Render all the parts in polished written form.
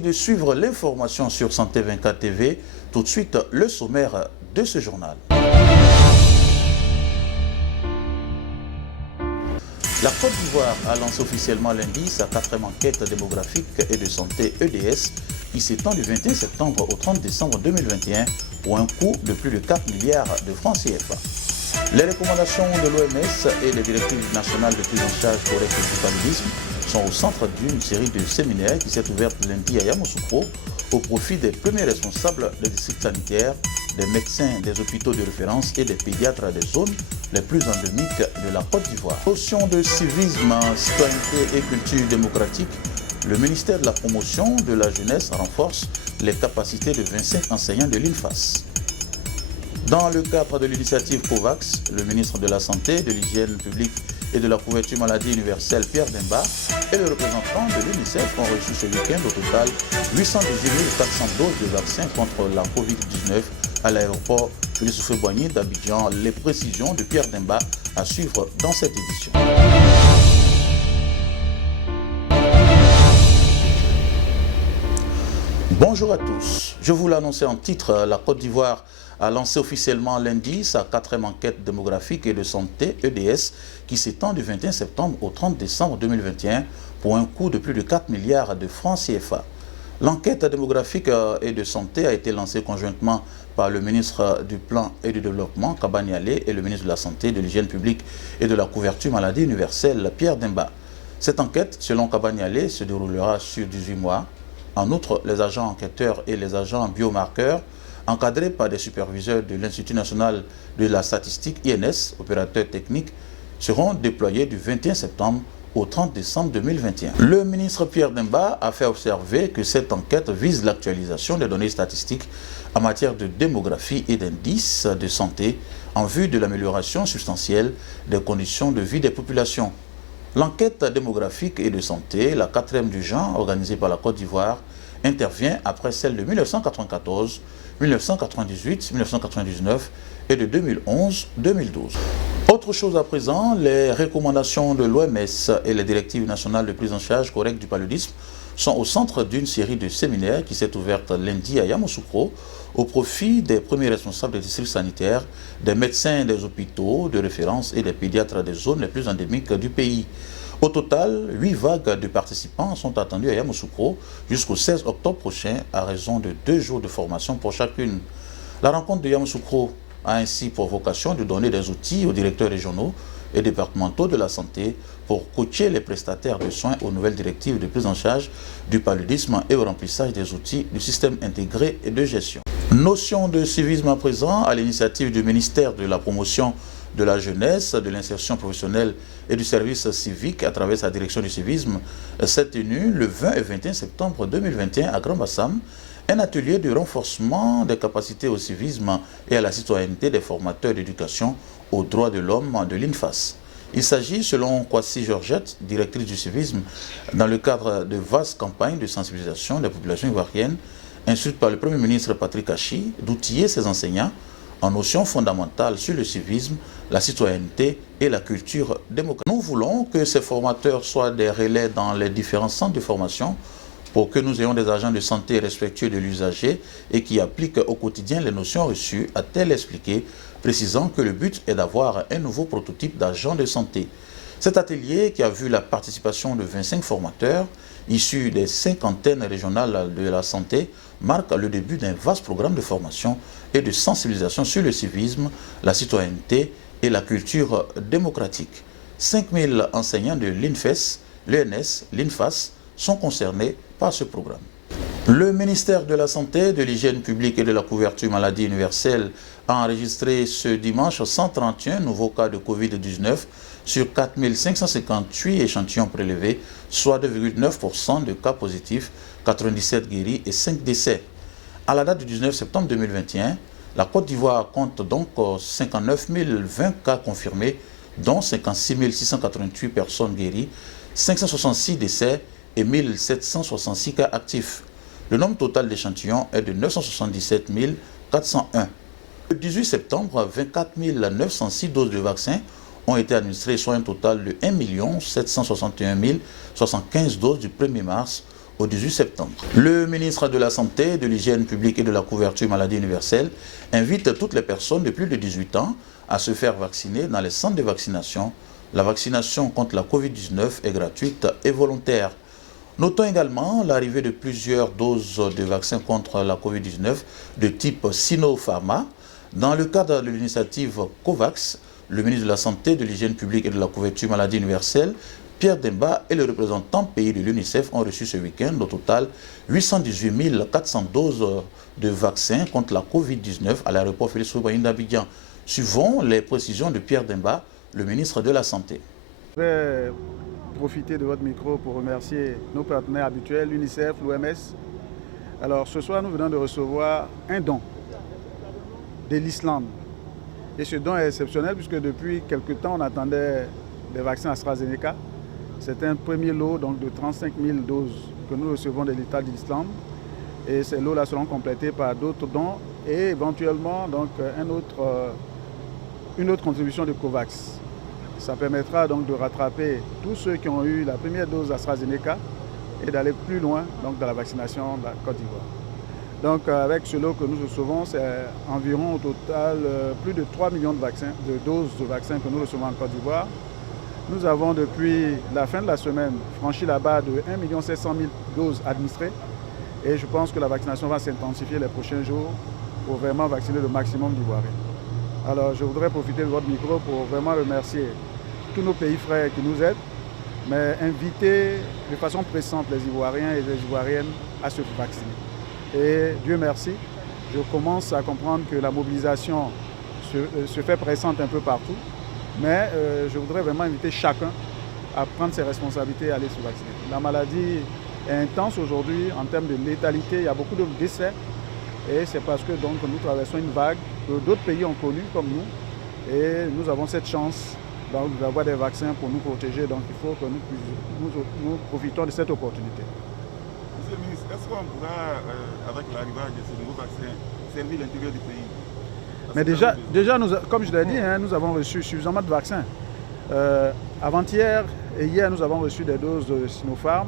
Merci de suivre l'information sur Santé 24 TV. Tout de suite, le sommaire de ce journal. La Côte d'Ivoire a lancé officiellement lundi sa 4e enquête démographique et de santé EDS qui s'étend du 21 septembre au 30 décembre 2021 pour un coût de plus de 4 milliards de francs CFA. Les recommandations de l'OMS et les directives nationales de prise en charge correcte du paludisme sont au centre d'une série de séminaires qui s'est ouverte lundi à Yamoussoukro au profit des premiers responsables des districts sanitaires, des médecins des hôpitaux de référence et des pédiatres des zones les plus endémiques de la Côte d'Ivoire. Notion de civisme, citoyenneté et culture démocratique, le ministère de la Promotion de la Jeunesse renforce les capacités de 25 enseignants de l'INFAS. Dans le cadre de l'initiative COVAX, le ministre de la Santé, de l'Hygiène publique et de la couverture maladie universelle, Pierre Demba, et le représentant de l'UNICEF ont reçu ce week-end au total 818 400 doses de vaccins contre la Covid-19 à l'aéroport Félix Houphouët-Boigny d'Abidjan. Les précisions de Pierre Demba à suivre dans cette édition. Bonjour à tous. Je vous l'annonçais en titre, la Côte d'Ivoire a lancé officiellement lundi sa 4e enquête démographique et de santé EDS qui s'étend du 21 septembre au 30 décembre 2021 pour un coût de plus de 4 milliards de francs CFA. L'enquête démographique et de santé a été lancée conjointement par le ministre du Plan et du Développement, Kaba Nialé, et le ministre de la Santé, de l'Hygiène publique et de la couverture maladie universelle, Pierre Demba. Cette enquête, selon Kaba Nialé, se déroulera sur 18 mois. En outre, les agents enquêteurs et les agents biomarqueurs, encadrés par des superviseurs de l'Institut national de la statistique INS, opérateurs techniques, seront déployés du 21 septembre au 30 décembre 2021. Le ministre Pierre Demba a fait observer que cette enquête vise l'actualisation des données statistiques en matière de démographie et d'indices de santé en vue de l'amélioration substantielle des conditions de vie des populations. L'enquête démographique et de santé, la 4e du genre organisée par la Côte d'Ivoire, intervient après celle de 1994, 1998, 1999 et de 2011-2012. Autre chose à présent, les recommandations de l'OMS et les directives nationales de prise en charge correcte du paludisme sont au centre d'une série de séminaires qui s'est ouverte lundi à Yamoussoukro au profit des premiers responsables des districts sanitaires, des médecins des hôpitaux de référence et des pédiatres des zones les plus endémiques du pays. Au total, 8 vagues de participants sont attendues à Yamoussoukro jusqu'au 16 octobre prochain à raison de 2 jours de formation pour chacune. La rencontre de Yamoussoukro a ainsi pour vocation de donner des outils aux directeurs régionaux et départementaux de la santé pour coacher les prestataires de soins aux nouvelles directives de prise en charge du paludisme et au remplissage des outils du système intégré et de gestion. Notion de civisme à présent, à l'initiative du ministère de la Promotion de la Jeunesse, de l'Insertion professionnelle et du service civique à travers sa direction du civisme, s'est tenu le 20 et 21 septembre 2021 à Grand Bassam, un atelier de renforcement des capacités au civisme et à la citoyenneté des formateurs d'éducation aux droits de l'homme de l'INFAS. Il s'agit, selon Kwasi Georgette, directrice du civisme, dans le cadre de vastes campagnes de sensibilisation des populations ivoiriennes, instruites par le Premier ministre Patrick Achi, d'outiller ses enseignants en notions fondamentales sur le civisme, la citoyenneté et la culture démocratique. Nous voulons que ces formateurs soient des relais dans les différents centres de formation pour que nous ayons des agents de santé respectueux de l'usager et qui appliquent au quotidien les notions reçues, a-t-elle expliqué, précisant que le but est d'avoir un nouveau prototype d'agent de santé. Cet atelier, qui a vu la participation de 25 formateurs, issus des 50aines régionales de la santé, marque le début d'un vaste programme de formation et de sensibilisation sur le civisme, la citoyenneté et la culture démocratique. 5000 enseignants de l'INFES, l'ENS, l'INFAS sont concernés par ce programme. Le ministère de la Santé, de l'Hygiène publique et de la couverture maladie universelle a enregistré ce dimanche 131 nouveaux cas de Covid-19 sur 4558 échantillons prélevés, soit 2,9% de cas positifs, 97 guéris et 5 décès. À la date du 19 septembre 2021, la Côte d'Ivoire compte donc 59 020 cas confirmés, dont 56 688 personnes guéries, 566 décès et 1766 cas actifs. Le nombre total d'échantillons est de 977 401. Le 18 septembre, 24 906 doses de vaccins ont été administrées, soit un total de 1 761 075 doses du 1er mars au 18 septembre. Le ministre de la Santé, de l'Hygiène publique et de la couverture maladie universelle invite toutes les personnes de plus de 18 ans à se faire vacciner dans les centres de vaccination. La vaccination contre la Covid-19 est gratuite et volontaire. Notons également l'arrivée de plusieurs doses de vaccins contre la Covid-19 de type Sinopharma. Dans le cadre de l'initiative COVAX, le ministre de la Santé, de l'Hygiène publique et de la couverture maladie universelle, Pierre Demba et le représentant pays de l'UNICEF ont reçu ce week-end au total 818 400 doses de vaccins contre la Covid-19 à l'aéroport Félix Houphouët-Boigny d'Abidjan. Suivons les précisions de Pierre Demba, le ministre de la Santé. Je vais profiter de votre micro pour remercier nos partenaires habituels, l'UNICEF, l'OMS. Alors ce soir, nous venons de recevoir un don de l'Islande. Et ce don est exceptionnel puisque depuis quelque temps, on attendait des vaccins AstraZeneca. C'est un premier lot donc, de 35 000 doses que nous recevons de l'État d'Islande. Et ces lots-là seront complétés par d'autres dons et éventuellement donc, une autre contribution de COVAX. Ça permettra donc de rattraper tous ceux qui ont eu la première dose AstraZeneca et d'aller plus loin donc, dans la vaccination de la Côte d'Ivoire. Donc avec ce lot que nous recevons, c'est environ au total plus de 3 millions de doses de vaccins que nous recevons en Côte d'Ivoire. Nous avons depuis la fin de la semaine franchi la barre de 1 700 000 doses administrées et je pense que la vaccination va s'intensifier les prochains jours pour vraiment vacciner le maximum d'Ivoiriens. Alors je voudrais profiter de votre micro pour vraiment remercier tous nos pays frères qui nous aident, mais inviter de façon pressante les Ivoiriens et les Ivoiriennes à se vacciner. Et Dieu merci, je commence à comprendre que la mobilisation se fait pressante un peu partout. Mais je voudrais vraiment inviter chacun à prendre ses responsabilités et aller se vacciner. La maladie est intense aujourd'hui en termes de létalité. Il y a beaucoup de décès. Et c'est parce que donc, nous traversons une vague que d'autres pays ont connue comme nous. Et nous avons cette chance d'avoir des vaccins pour nous protéger. Donc il faut que nous profitons de cette opportunité. Monsieur le ministre, est-ce qu'on pourra, avec l'arrivage de ces nouveaux vaccins, servir l'intérieur du pays? Mais déjà comme je l'ai dit, nous avons reçu suffisamment de vaccins. Avant-hier et hier, nous avons reçu des doses de Sinopharm.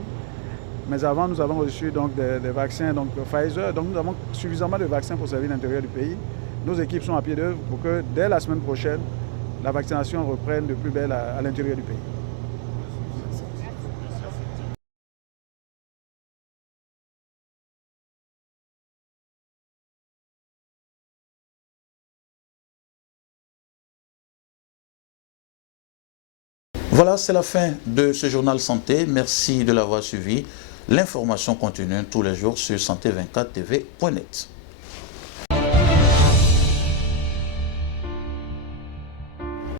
Mais avant, nous avons reçu donc, des vaccins donc, Pfizer. Donc nous avons suffisamment de vaccins pour servir l'intérieur du pays. Nos équipes sont à pied d'œuvre pour que dès la semaine prochaine, la vaccination reprenne de plus belle à l'intérieur du pays. Voilà, c'est la fin de ce journal santé. Merci de l'avoir suivi. L'information continue tous les jours sur santé24tv.net.